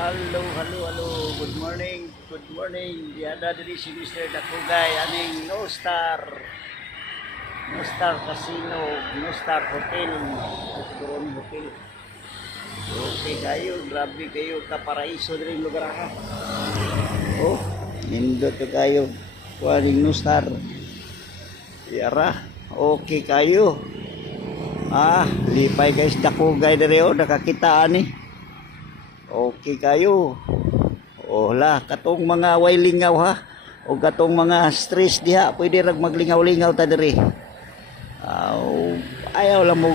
Hello, hello, hello. Good morning. Good morning. Diada diri si Mr. Dakugay aning No Star. No Star Casino, No Star Hotel. Turon Hotel. Okay kayo, grabe kayo kaparaiso diri yung lugar ha. Oh, nindot kayo. Kuaning No Star. Yara, okay kayo. Ah, lipay guys Dakugay diri oh, nakakita ani. Okay kayo. Ola, katong mga way lingaw ha. O katong mga stress diha, pwede rag maglingaw-lingaw ta diri. Aw, ayaw lang mo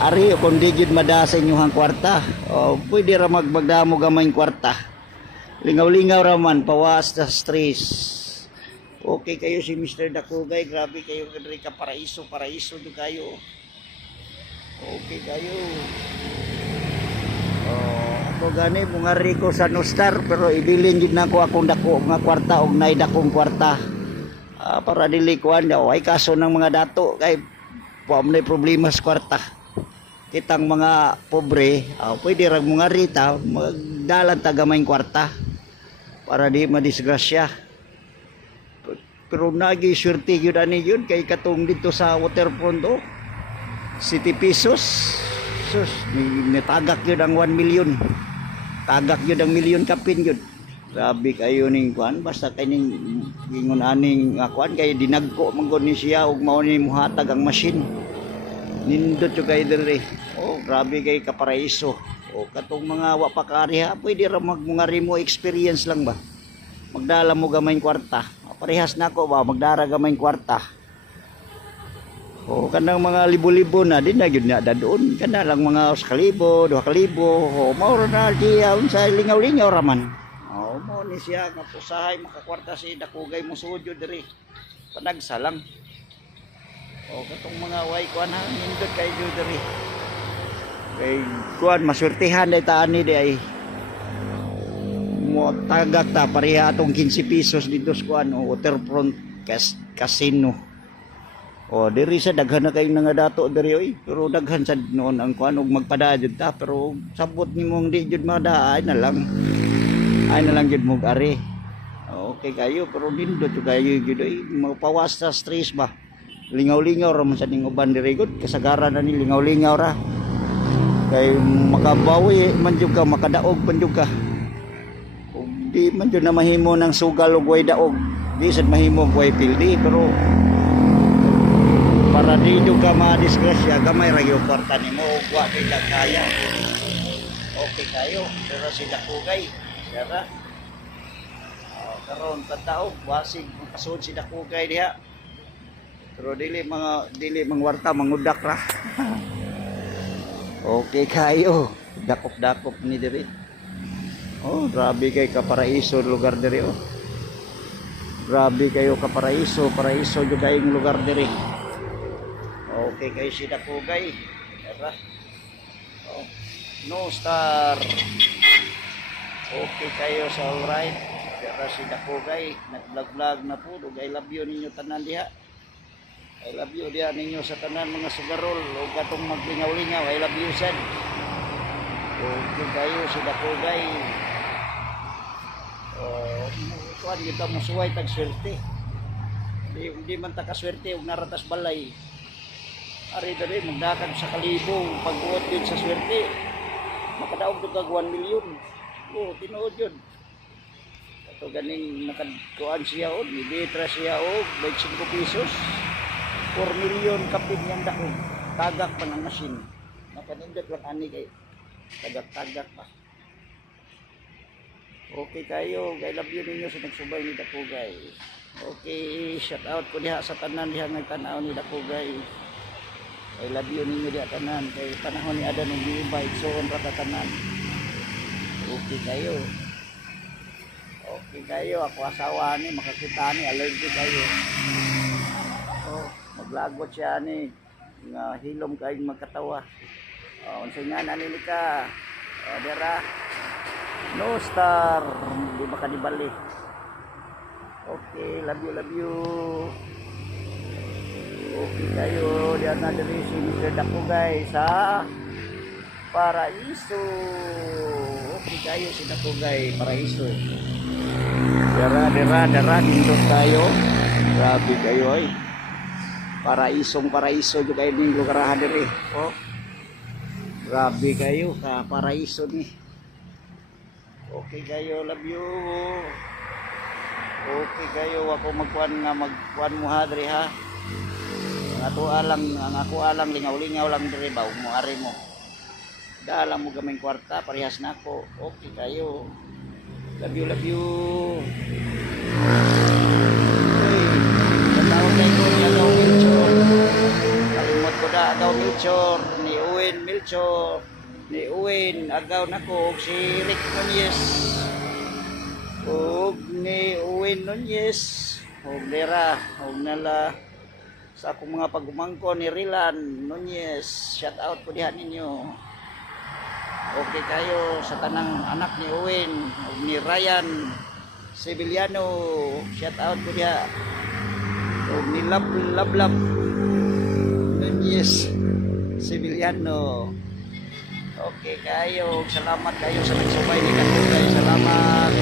ari kung di gyud mada sa inyong kwarta. O pwede ra magmagdamo gamay kwarta. Lingaw-lingaw ra man pawas sa stress. Okay kayo si Mr. Dakugay, grabe kayo diri ka paraiso, paraiso do kayo. Okay kayo. Gani mga riko sa Nostar pero ibilin gid nako akong dako nga kwarta og nay dakong kwarta. Ah, para dili kuan ay kaso ng mga dato kay wa may problema sa kwarta. Kitang mga pobre, ah, pwede ra mga rita magdalan ta gamay kwarta para di madisgrasya. Pero nagi swerte gyud ani yun kay katong dito sa waterfront oh. City pesos. Sus, ni- nitagak yun ang 1 million. Tagak yun ang million kapin yun. Grabe kayo ning kuan basta kaning gingon aning nga kuan kay dinagko man gud ni siya ug mao ni muhatag ang machine. Nindot yung kayo diri. Oh, grabe kay kaparaiso. O katong mga wa pa kariha, pwede ra mag mga remo experience lang ba? Magdala mo gamay kwarta. Parehas nako ba magdara gamay kwarta. O kanang mga libo-libo na din na gyud na da doon kana lang mga sa kalibo, duha kalibo. O mao ra na diya unsa lingaw-lingaw ra man. O mao ni siya nga pusahay makakwarta si dakugay mo sudyo diri. Panagsa lang. O katong mga way kuan ha nindot kay gyud diri. Kay kuan masurtihan day taan ni di ay mo tagak ta pareha atong 15 pesos dito sa kuan o waterfront cas casino. O diri sa daghan na kayong nga dato diri oy. Pero daghan sa noon ang kuan og magpada jud ta pero sabot nimo di jud mada ay na lang. Ay na lang jud mo ari. Okay kayo pero nindot jud kayo jud oy mapawas sa stress ba. Lingaw-lingaw ra man sa ning uban diri gud kasagaran na ni lingaw-lingaw ra. Kay makabawi man jud ka makadaog man jud ka. Ug di man jud na mahimo ng sugal og way daog. Di sad mahimo og way pildi pero para di jud ka madisgrasya gamay ra gyud kwarta nimo ug wa kay ka kaya. Okay kayo pero si Dakugay. Yara. Oh, karon tao wasig kasud si Dakugay diha. Pero dili mga dili mangwarta mangudak ra. okay kayo. Dakop-dakop ni diri. Oh, grabe kay kaparaiso lugar diri oh. Grabe kayo kaparaiso, paraiso jud lugar diri. Okay kayo si Dakugay. Tara. Oh. No star. Okay kayo sa alright. Tara si Dakugay. Nag-vlog-vlog na po. I love you ninyo tanan diha. I love you diha ninyo sa tanan mga sugarol. O katong maglingaw-lingaw. I love you sad. Okay kayo si Dakugay. Oh, kuan kita mo suway tag swerte. Di, di man ta kaswerte og naratas balay. Ari dali magdakag sa kalibo pagbuot yun sa swerte. Makadaog to kag 1 million. Oh, tinuod yun. Ato ganing nakadkuan siya og gibitra siya og 25 pesos. 4 million kapin niyang dako. Tagak pa ng machine. Makanindot lang ani kay tagak-tagak pa. Okay kayo, I love you ninyo sa nagsubay ni Dakugay. Okay, shout out ko diha sa tanan diha nagtanaw ni Dakugay. I love you ninyo diha tanan kay panahon ni Adan ng giibay so on ra ta tanan. Okay kayo. Okay kayo, ako asawa ni makakita ni allergy kayo. Oh, maglagot siya ni nga hilom kay magkatawa. Oh, unsa nga nanili ka? Oh, dira. No star. Di ba kanibali? Okay, love you, love you. Okay kayo. Diyan na diri si Mr. Dakugay sa Paraiso. Okay kayo sinatugay, paraiso. Dara, dara, dara, nindot tayo. Grabe kayo ay. Paraisong paraiso yung kayo nindot karahan diri. Oh. Grabe kayo, ka paraiso ni. Okay kayo, love you. Okay kayo, ako magkuhan nga magkuhan mo ha diri ha. Ang ato alang, ang ako alang lingaw-lingaw lang diri ba, mo ari mo. Dala mo gamay kwarta, parehas na ako. Okay kayo. Love you, love you. Ni Agaw Milchor. Ko na Agaw. Ni Uwin Milchor. Ni Uwin, Agaw na ko. Si Rick Nunez. Ug ni Uwin Nunez. Ug Lera. Ug nala sa akong mga pagumangko ni Rilan Nunez. Shout out po dihan ninyo. Okay kayo sa tanang anak ni Owen ni Ryan Sevillano. Shout out ko diha. Ug ni Lab Lab Lab. Yes. Sevillano. Okay kayo. Salamat kayo sa nagsubay ni Katugay. Salamat.